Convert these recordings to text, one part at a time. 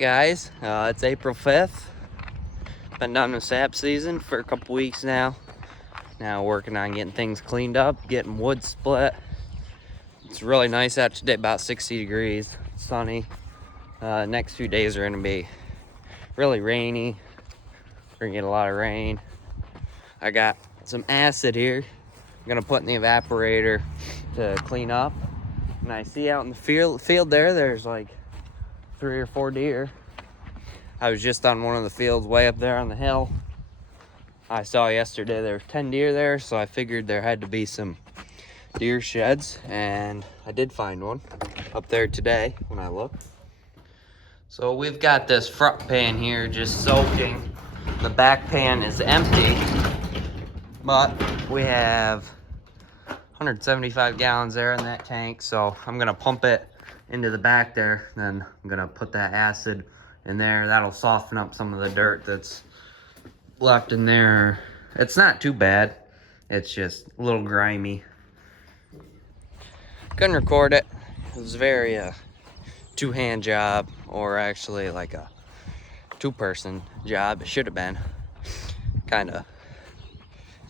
Hey guys, it's April 5th. Been done with sap season for a couple weeks now. Now working on getting things cleaned up, getting wood split. It's really nice out today, about 60 degrees, sunny. Next few days are gonna be really rainy. We're gonna get a lot of rain. I got some acid here I'm gonna put in the evaporator to clean up. And I see out in the field there's like 3 or 4 deer. I was just on one of the fields way up there on the hill. I saw yesterday there were 10 deer there, so I figured there had to be some deer sheds, and I did find one up there today when I looked. So we've got this front pan here just soaking. The back pan is empty, but we have 175 gallons there in that tank, so I'm gonna pump it into the back there. Then I'm gonna put that acid in there. That'll soften up some of the dirt that's left in there. It's not too bad, it's just a little grimy. Couldn't record it. It was very two-hand job, or actually like a two-person job. It should have been. Kind of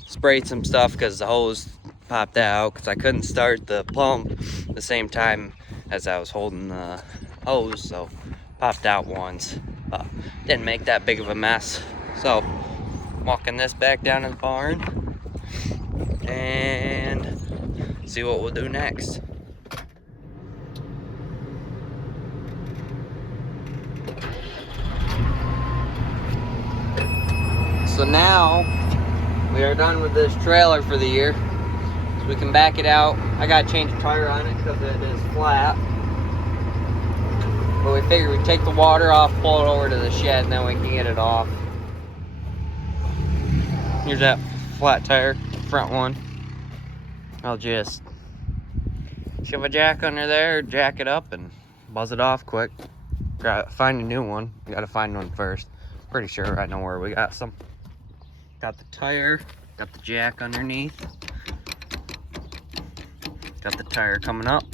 sprayed some stuff because the hose popped out, because I couldn't start the pump at the same time as I was holding the hose, so popped out once, but didn't make that big of a mess. So walking this back down to the barn and see what we'll do next. So now we are done with this trailer for the year, so we can back it out. I gotta change a tire on it because it is flat, but we figured we'd take the water off, pull it over to the shed, and then we can get it off. Here's that flat tire, front one. I'll just shove a jack under there, jack it up, and buzz it off quick. Gotta find a new one. Gotta find one first. Pretty sure I know where we got some. Got the tire, got the jack underneath. Got the tire coming up.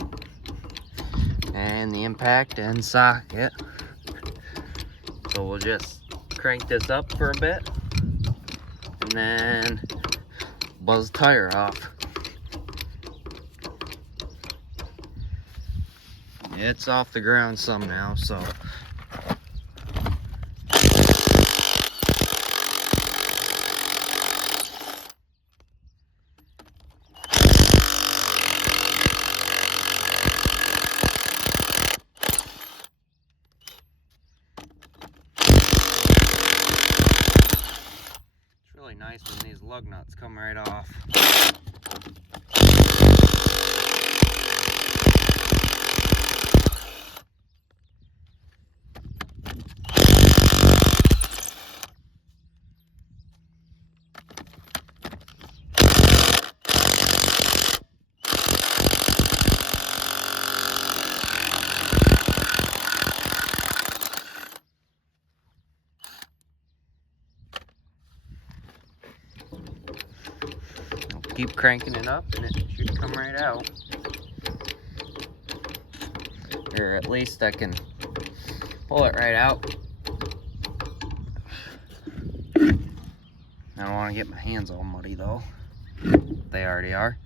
And the impact and socket. So we'll just crank this up for a bit and then buzz the tire off. It's off the ground some now, so really nice when these lug nuts come right off. Keep cranking it up and it should come right out. Or at least I can pull it right out. I don't want to get my hands all muddy though. They already are.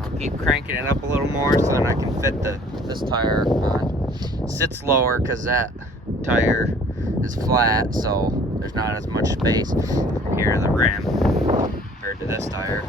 I'll keep cranking it up a little more so then I can fit this tire on. Sits lower because that tire is flat, so there's not as much space from here to the rim compared to this tire.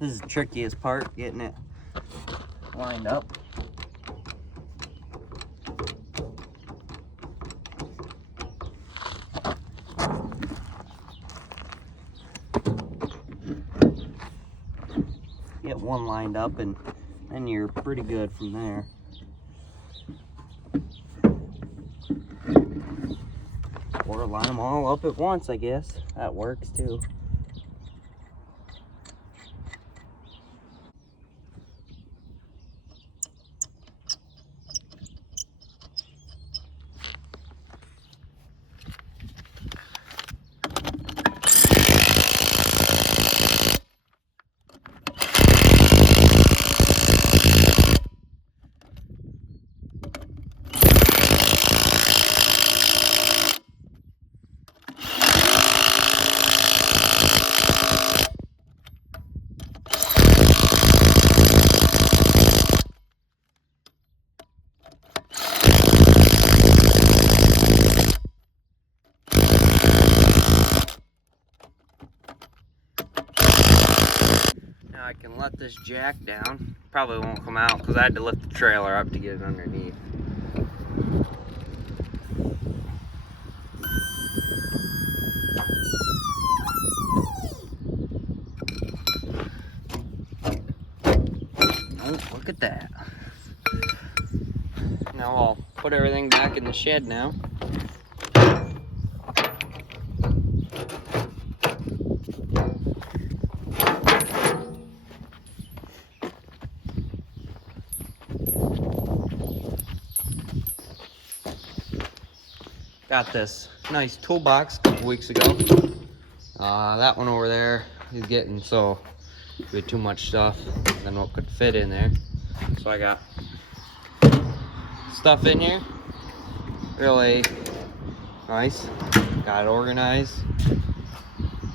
This is the trickiest part, getting it lined up. Get one lined up and then you're pretty good from there. Or line them all up at once, I guess. That works too. I can let this jack down. Probably won't come out because I had to lift the trailer up to get it underneath. Oh, look at that. Now I'll put everything back in the shed now. Got this nice toolbox a couple weeks ago. That one over there is getting so with too much stuff than what could fit in there. So I got stuff in here. Really nice. Got it organized.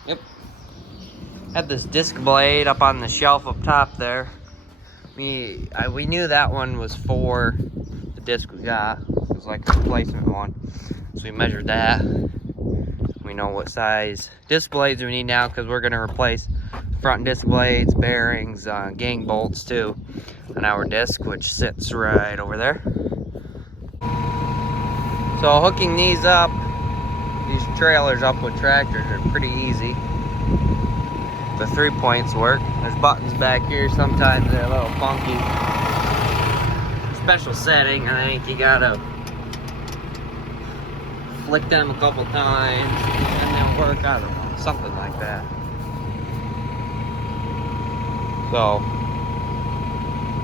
Yep. Had this disc blade up on the shelf up top there. We knew that one was for the disc we got. It was like a replacement one. So we measured that. We know what size disc blades we need now because we're gonna replace front disc blades, bearings, gang bolts too on our disc, which sits right over there. So hooking these trailers up with tractors are pretty easy. The 3-points work. There's buttons back here. Sometimes they're a little funky. Special setting, I think you gotta flick them a couple times and then work, I don't know, something like that. So,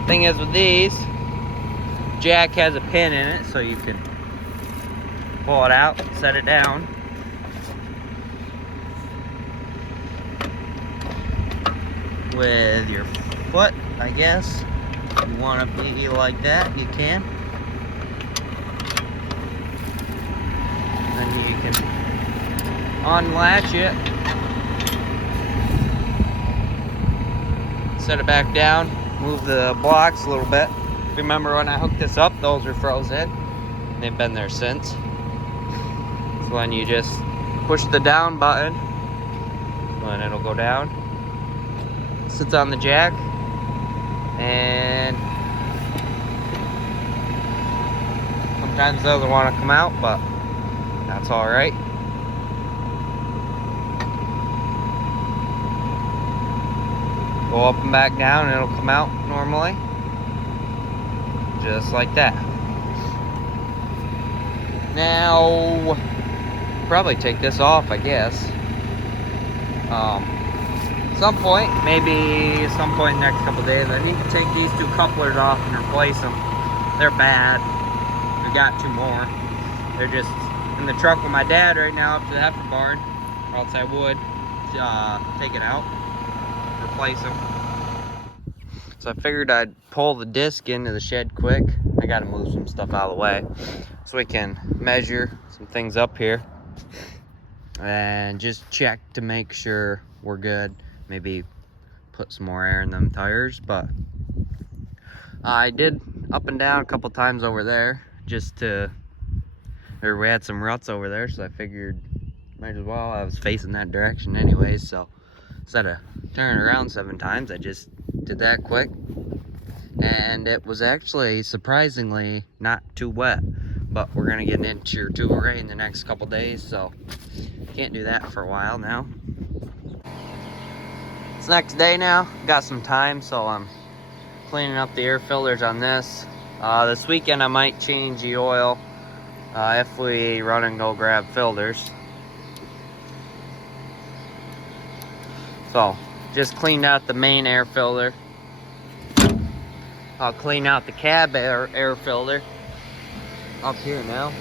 thing is with these, jack has a pin in it so you can pull it out, set it down. With your foot, I guess. If you want to be like that, you can. Then you can unlatch it, set it back down, move the blocks a little bit. Remember when I hooked this up, those were frozen. They've been there since. So then you just push the down button, and it'll go down. Sits on the jack, and sometimes it doesn't want to come out, but that's all right. Go up and back down and it'll come out normally. Just like that. Now, probably take this off, I guess. Some point, maybe some point next couple days, I need to take these 2 couplers off and replace them. They're bad. We got 2 more. They're just in the truck with my dad right now up to the heifer barn, or else I would take it out, replace them. So I figured I'd pull the disc into the shed quick. I gotta move some stuff out of the way so we can measure some things up here and just check to make sure we're good. Maybe put some more air in them tires, but I did up and down a couple times over there just to, or we had some ruts over there, so I figured might as well. I was facing that direction anyways, so instead of turning around 7 times, I just did that quick. And it was actually surprisingly not too wet, but we're gonna get an inch or 2 of rain the next couple days, so can't do that for a while now. It's next day now, got some time, so I'm cleaning up the air filters on this. This weekend I might change the oil if we run and go grab filters. So just cleaned out the main air filter. I'll clean out the cab air filter up here now.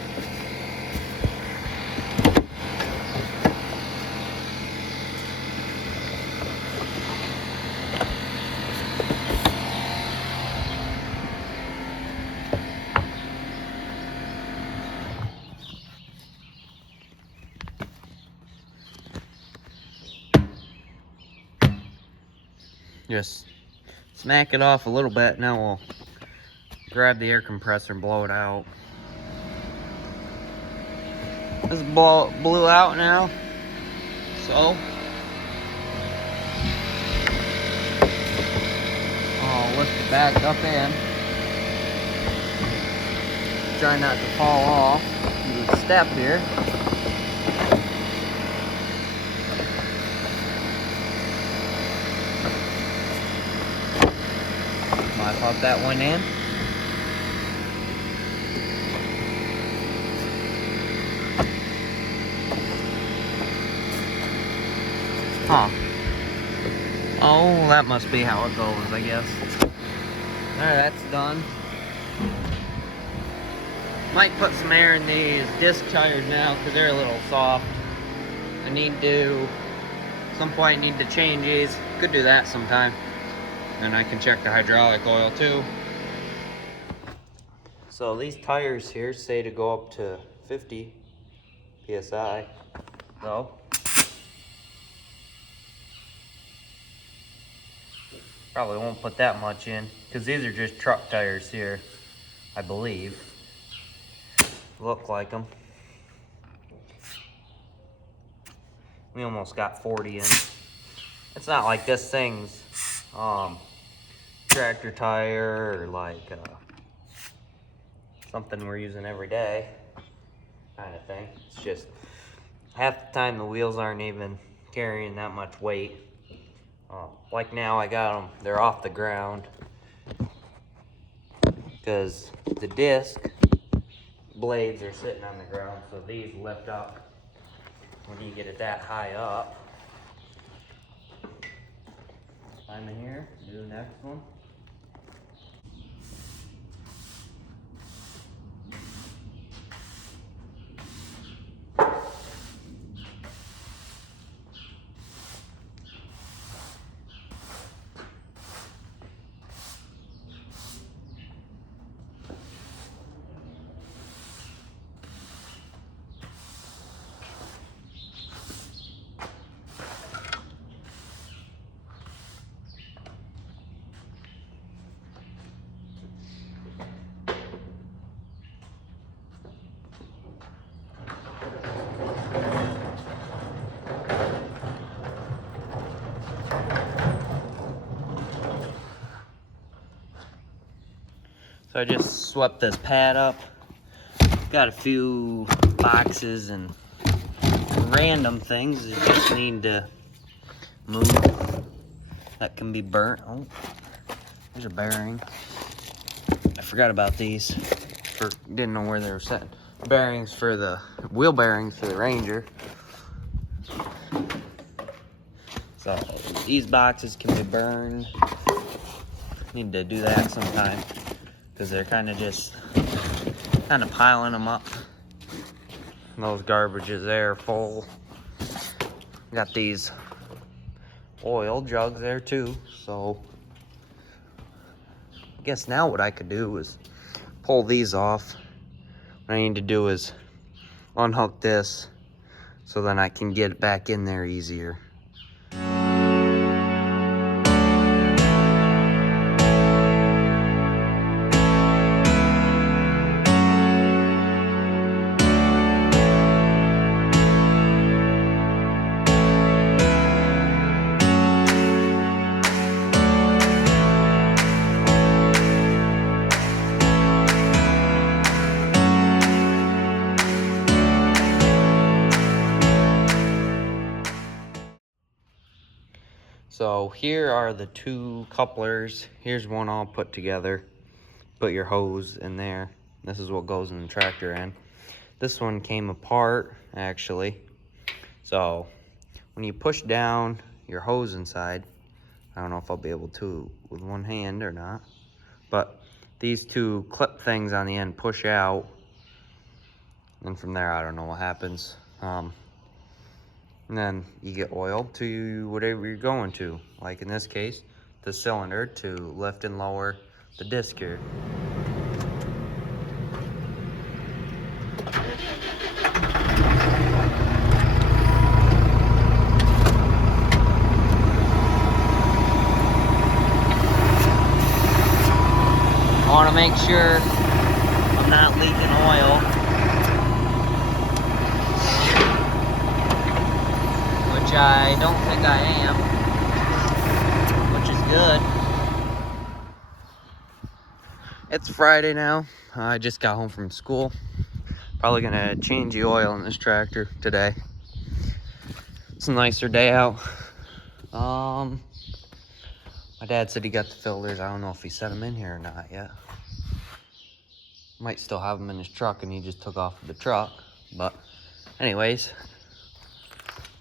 Just smack it off a little bit. Now we'll grab the air compressor and blow it out. This blew out now. So I'll lift it back up in. Try not to fall off. Do a step here. Pop that one in. Huh. Oh, that must be how it goes, I guess. Alright, that's done. Might put some air in these disc tires now because they're a little soft. I need to, at some point, need to change these. Could do that sometime. And I can check the hydraulic oil too. So these tires here say to go up to 50 PSI. So probably won't put that much in because these are just truck tires here, I believe. Look like them. We almost got 40 in. It's not like this thing's tractor tire or like something we're using every day kind of thing. It's just half the time the wheels aren't even carrying that much weight. Like now I got them, they're off the ground because the disc blades are sitting on the ground, so these lift up when you get it that high up. I'm in here, do the next one. So I just swept this pad up. Got a few boxes and random things that just need to move that can be burnt. Oh, there's a bearing. I forgot about these. Didn't know where they were set. Bearings for the wheel bearings for the Ranger. So these boxes can be burned. Need to do that sometime because they're kind of piling them up. And those garbages there full. Got these oil jugs there too. So I guess now what I could do is pull these off. What I need to do is unhook this so then I can get it back in there easier. So here are the two couplers. Here's one all put together. Put your hose in there. This is what goes in the tractor end. This one came apart, actually. So when you push down your hose inside, I don't know if I'll be able to with one hand or not, but these two clip things on the end push out, and from there I don't know what happens. And then you get oil to whatever you're going to, like in this case the cylinder to lift and lower the disc here. I want to make sure I'm not leaking oil, which I don't think I am, which is good. It's Friday now. I just got home from school. Probably gonna change the oil in this tractor today. It's a nicer day out. My dad said he got the filters. I don't know if he set them in here or not yet. Might still have them in his truck and he just took off with the truck. But anyways,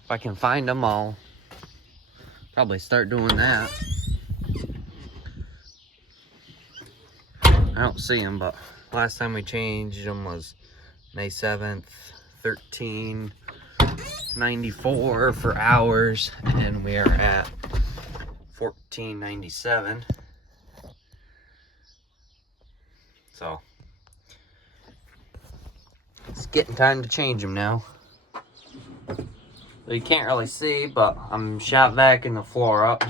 if I can find them, I'll probably start doing that. I don't see them, but last time we changed them was May 7th, 1394 for hours, and we are at 1497. So it's getting time to change them now. So you can't really see, but I'm shot back in the floor up.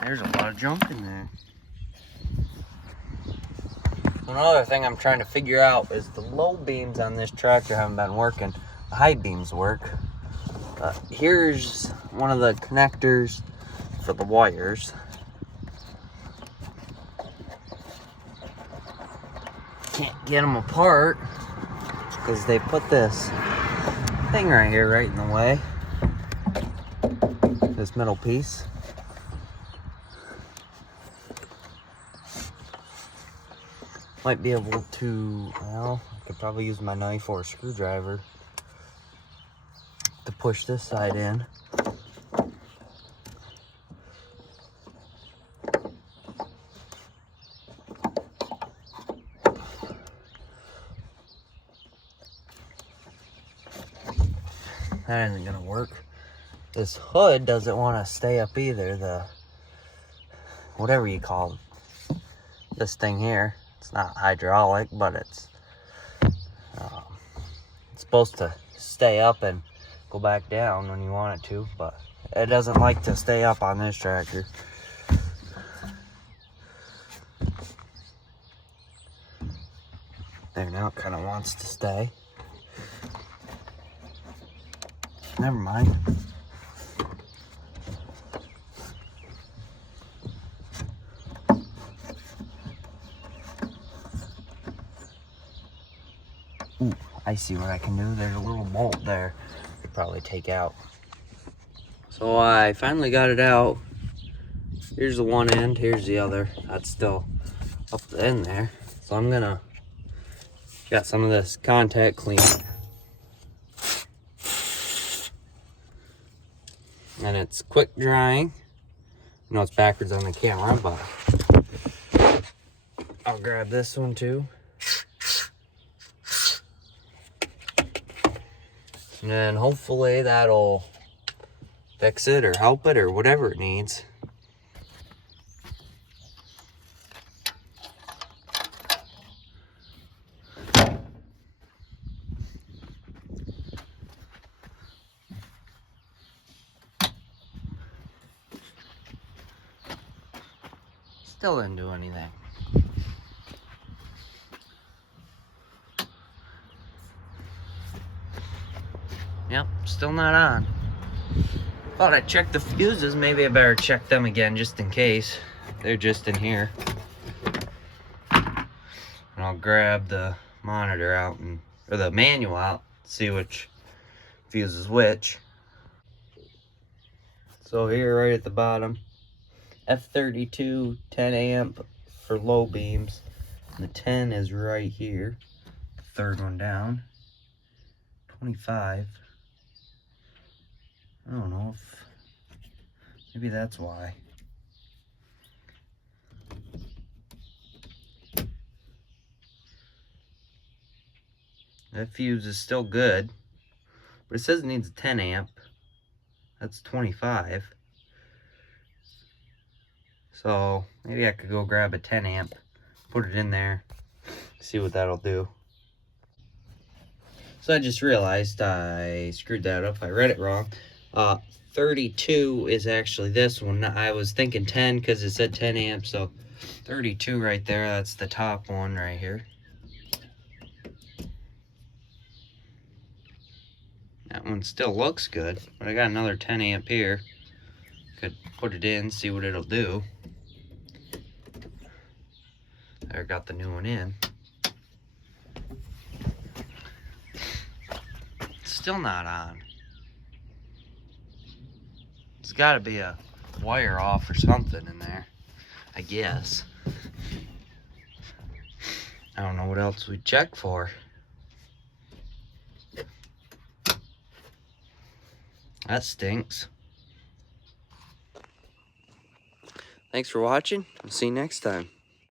There's a lot of junk in there. Another thing I'm trying to figure out is the low beams on this tractor haven't been working. The high beams work. Here's one of the connectors for the wires. Can't get them apart because they put this thing right here right in the way. This middle piece. Might be able to, well, I could probably use my knife or a screwdriver to push this side in. That isn't gonna work. This hood doesn't want to stay up either. The, whatever you call this thing here. It's not hydraulic, but it's supposed to stay up and go back down when you want it to, but it doesn't like to stay up on this tractor. There, now it kind of wants to stay. Never mind. Ooh, I see what I can do. There's a little bolt there I could probably take out. So I finally got it out. Here's the one end, here's the other. That's still up the end there. So I'm gonna got some of this contact clean. And it's quick drying. I know it's backwards on the camera, but I'll grab this one too. And then hopefully that'll fix it or help it or whatever it needs. Still didn't do anything. Yep, still not on. Thought I'd check the fuses. Maybe I better check them again just in case. They're just in here. And I'll grab the monitor out or the manual out, see which fuse is which. So here right at the bottom, F32 10 amp for low beams. And the 10 is right here. Third one down. 25. I don't know if maybe that's why. That fuse is still good, but it says it needs a 10 amp. That's 25. So maybe I could go grab a 10 amp, put it in there, see what that'll do. So I just realized I screwed that up. I read it wrong. 32 is actually this one. I was thinking 10 because it said 10 amps. So 32 right there. That's the top one right here. That one still looks good, but I got another 10 amp here. Could put it in, see what it'll do. I got the new one in. It's still not on. It's got to be a wire off or something in there, I guess. I don't know what else we'd check for. That stinks. Thanks for watching. I'll see you next time.